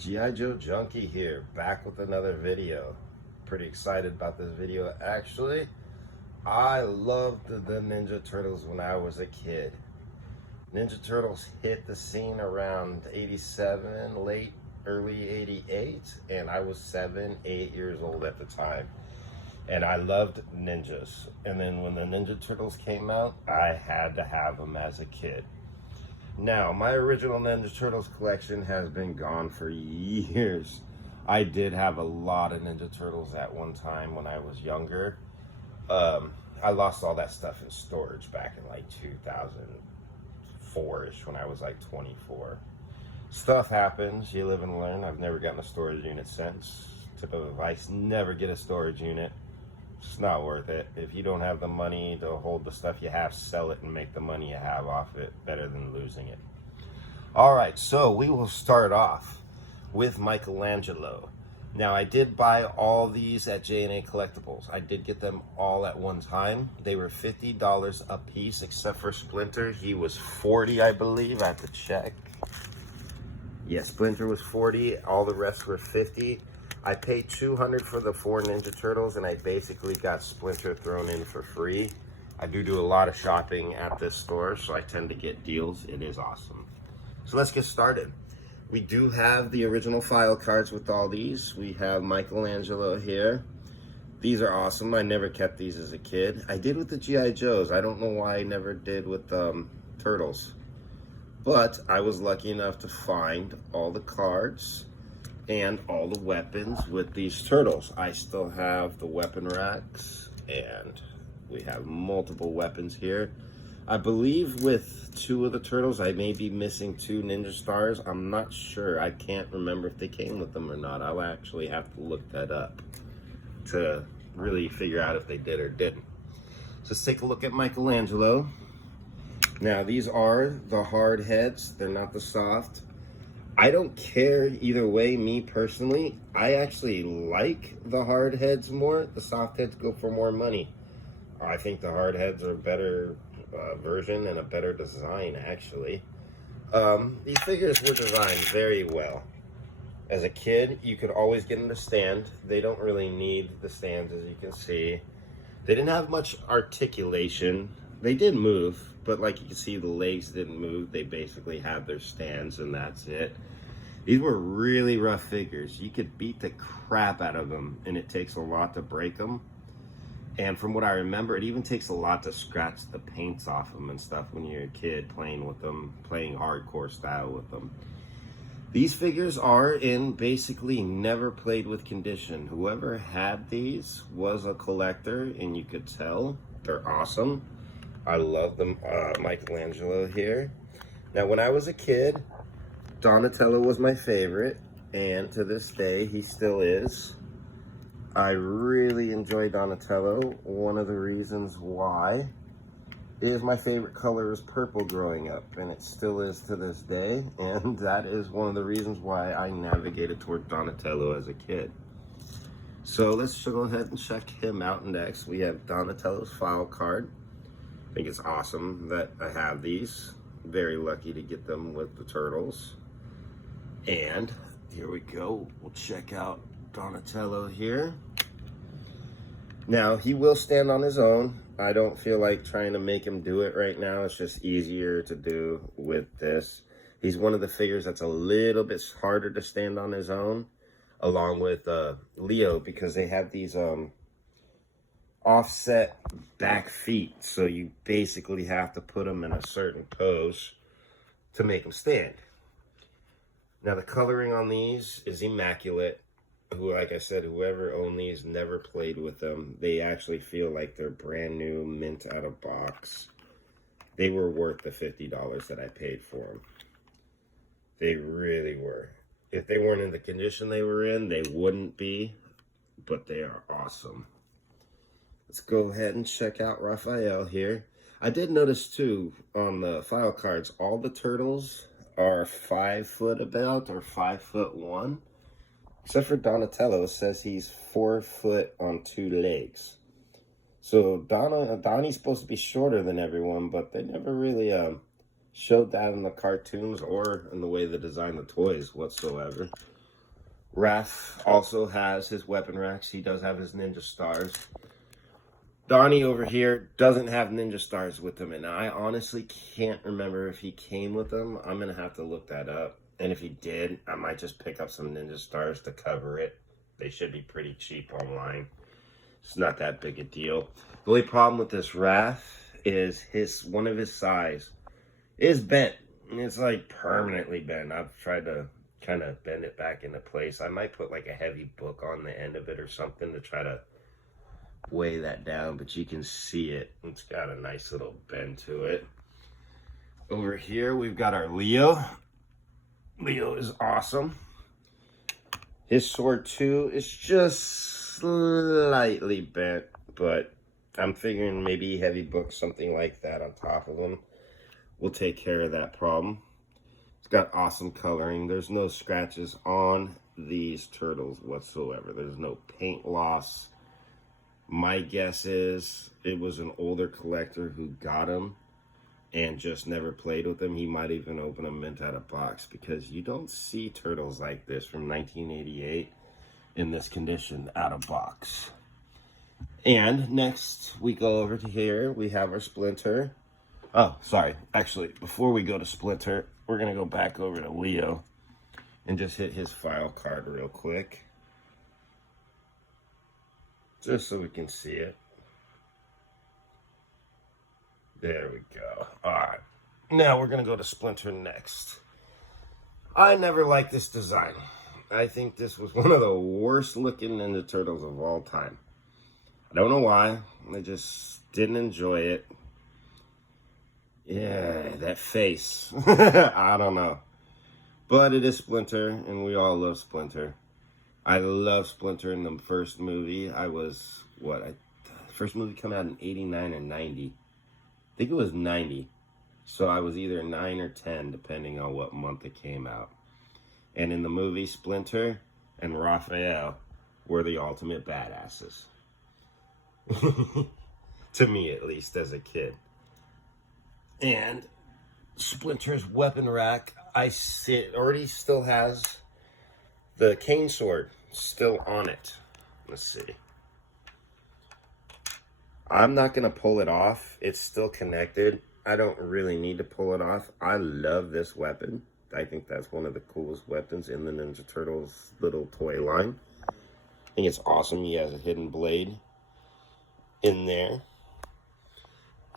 G.I. Joe Junkie here, back with another video. Pretty excited about this video actually. I loved the Ninja Turtles when I was a kid. Ninja Turtles hit the scene around 87, early 88, and I was 7, 8 years old at the time. And I loved ninjas. And then when the Ninja Turtles came out, I had to have them as a kid. Now, my original Ninja Turtles collection has been gone for years. I did have a lot of Ninja Turtles at one time when I was younger. I lost all that stuff in storage back in like 2004-ish when I was like 24. Stuff happens, you live and learn. I've never gotten a storage unit since. Tip of advice, never get a storage unit. It's not worth it. If you don't have the money to hold the stuff you have, sell it and make the money you have off it. Better than losing it. All right, so we will start off with Michelangelo. Now, I did buy all these at J&A Collectibles. I did get them all at one time. They were $50 a piece, except for Splinter. He was $40, I believe. I have to check. Yeah, Splinter was $40. All the rest were $50. I paid $200 for the 4 Ninja Turtles, and I basically got Splinter thrown in for free. I do a lot of shopping at this store, so I tend to get deals. It is awesome. So let's get started. We do have the original file cards with all these. We have Michelangelo here. These are awesome. I never kept these as a kid. I did with the G.I. Joes. I don't know why I never did with Turtles. But I was lucky enough to find all the cards and all the weapons with these turtles. I still have the weapon racks, and we have multiple weapons here. I believe with 2 of the turtles, I may be missing 2 ninja stars. I'm not sure. I can't remember if they came with them or not. I'll actually have to look that up to really figure out if they did or didn't. So let's take a look at Michelangelo. Now, these are the hard heads. They're not the soft. I don't care either way, me personally. I actually like the hard heads more. The soft heads go for more money. I think the hard heads are a better version and a better design, actually. These figures were designed very well. As a kid, you could always get them to stand. They don't really need the stands, as you can see. They didn't have much articulation. They did move, but like you can see, the legs didn't move. They basically had their stands, and that's it. These were really rough figures. You could beat the crap out of them, and it takes a lot to break them. And from what I remember, it even takes a lot to scratch the paints off them and stuff when you're a kid playing with them, playing hardcore style with them. These figures are in basically never played with condition. Whoever had these was a collector, and you could tell. They're awesome. I love them. Michelangelo here. Now, when I was a kid, Donatello was my favorite, and to this day, he still is. I really enjoy Donatello. One of the reasons why is my favorite color is purple growing up, and it still is to this day, and that is one of the reasons why I navigated toward Donatello as a kid. So let's go ahead and check him out next. We have Donatello's file card. I think it's awesome that I have these. Very lucky to get them with the turtles. And here we go. We'll check out Donatello here. Now, he will stand on his own. I don't feel like trying to make him do it right now. It's just easier to do with this. He's one of the figures that's a little bit harder to stand on his own, along with Leo, because they have these offset back feet, so you basically have to put them in a certain pose to make them stand. Now, the coloring on these is immaculate. Like I said, whoever owned these never played with them. They actually feel like they're brand new, mint out of box. They were worth the $50 that I paid for them. They really were. If they weren't in the condition they were in, they wouldn't be, but they are awesome. Let's go ahead and check out Raphael here. I did notice too on the file cards, all the turtles are 5 foot about, or 5'1". Except for Donatello, it says he's 4 foot on 2 legs. So Donnie's supposed to be shorter than everyone, but they never really showed that in the cartoons or in the way they designed the toys whatsoever. Raph also has his weapon racks. He does have his ninja stars. Donnie over here doesn't have ninja stars with him, and I honestly can't remember if he came with them. I'm going to have to look that up. And if he did, I might just pick up some ninja stars to cover it. They should be pretty cheap online. It's not that big a deal. The only problem with this Raph is one of his size is bent. It's like permanently bent. I've tried to kind of bend it back into place. I might put like a heavy book on the end of it or something to try to weigh that down, but you can see it. It's got a nice little bend to it. Over here, we've got our Leo. Leo is awesome. His sword too is just slightly bent, but I'm figuring maybe heavy book, something like that on top of him will take care of that problem. It's got awesome coloring. There's no scratches on these turtles whatsoever. There's no paint loss. My guess is it was an older collector who got them and just never played with them. He might even open a mint out of box, because you don't see turtles like this from 1988 in this condition out of box. And next we go over to here. We have our Splinter. Oh, sorry. Actually, before we go to Splinter, we're going to go back over to Leo and just hit his file card real quick, just so we can see it. There we go. All right. Now we're going to go to Splinter next. I never liked this design. I think this was one of the worst looking Ninja Turtles of all time. I don't know why. I just didn't enjoy it. Yeah, that face. I don't know. But it is Splinter, and we all love Splinter. I love Splinter in the first movie. I was, first movie came out in 89 or 90. I think it was 90. So I was either 9 or 10, depending on what month it came out. And in the movie, Splinter and Raphael were the ultimate badasses. To me, at least, as a kid. And Splinter's weapon rack, already still has the cane sword still on it. Let's see. I'm not going to pull it off. It's still connected. I don't really need to pull it off. I love this weapon. I think that's one of the coolest weapons in the Ninja Turtles little toy line. I think it's awesome. He has a hidden blade in there.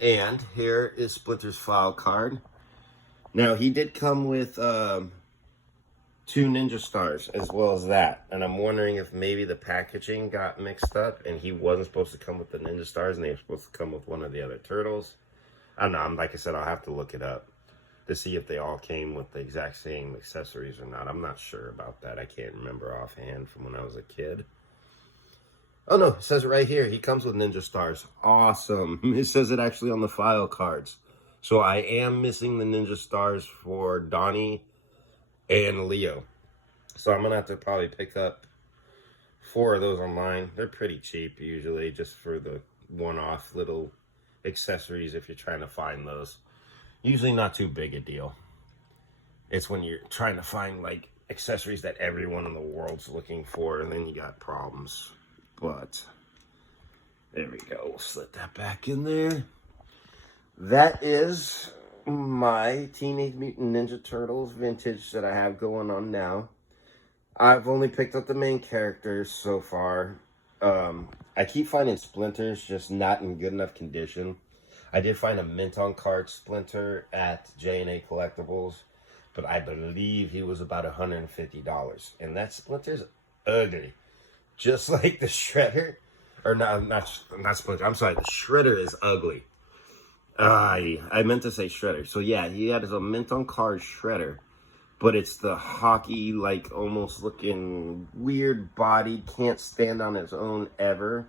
And here is Splinter's file card. Now, he did come with 2 ninja stars as well as that. And I'm wondering if maybe the packaging got mixed up and he wasn't supposed to come with the ninja stars and they were supposed to come with one of the other turtles. I don't know. Like I said, I'll have to look it up to see if they all came with the exact same accessories or not. I'm not sure about that. I can't remember offhand from when I was a kid. Oh, no, it says it right here. He comes with ninja stars. Awesome. It says it actually on the file cards. So I am missing the ninja stars for Donnie and Leo. So I'm going to have to probably pick up 4 of those online. They're pretty cheap usually, just for the one-off little accessories if you're trying to find those. Usually not too big a deal. It's when you're trying to find like accessories that everyone in the world's looking for, and then you got problems. But there we go. We'll slip that back in there. That is my Teenage Mutant Ninja Turtles vintage that I have going on now. I've only picked up the main characters so far. I keep finding Splinters just not in good enough condition. I did find a mint on card Splinter at J&A Collectibles, but I believe he was about $150. And that Splinter's ugly. Just like the Shredder. Or not Splinter. I'm sorry, the Shredder is ugly. I meant to say Shredder. So yeah, he had a mint on card Shredder, but it's the hockey, like almost looking weird body, can't stand on his own ever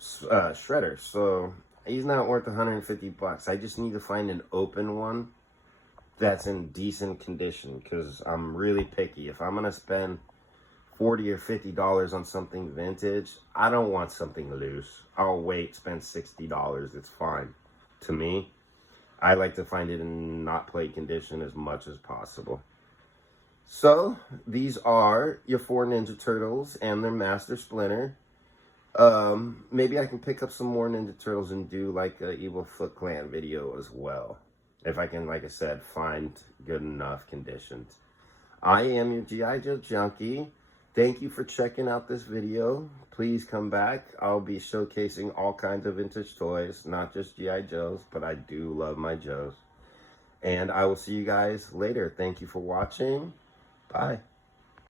Shredder. So he's not worth $150. I just need to find an open one that's in decent condition, because I'm really picky. If I'm gonna spend $40 or $50 on something vintage, I don't want something loose. I'll wait, spend $60. It's fine. To me, I like to find it in not play condition as much as possible. So these are your 4 Ninja Turtles and their Master Splinter. Maybe I can pick up some more Ninja Turtles and do like a Evil Foot Clan video as well. If I can, like I said, find good enough conditions. I am your G.I. Joe Junkie. Thank you for checking out this video. Please come back. I'll be showcasing all kinds of vintage toys, not just G.I. Joes, but I do love my Joes. And I will see you guys later. Thank you for watching. Bye.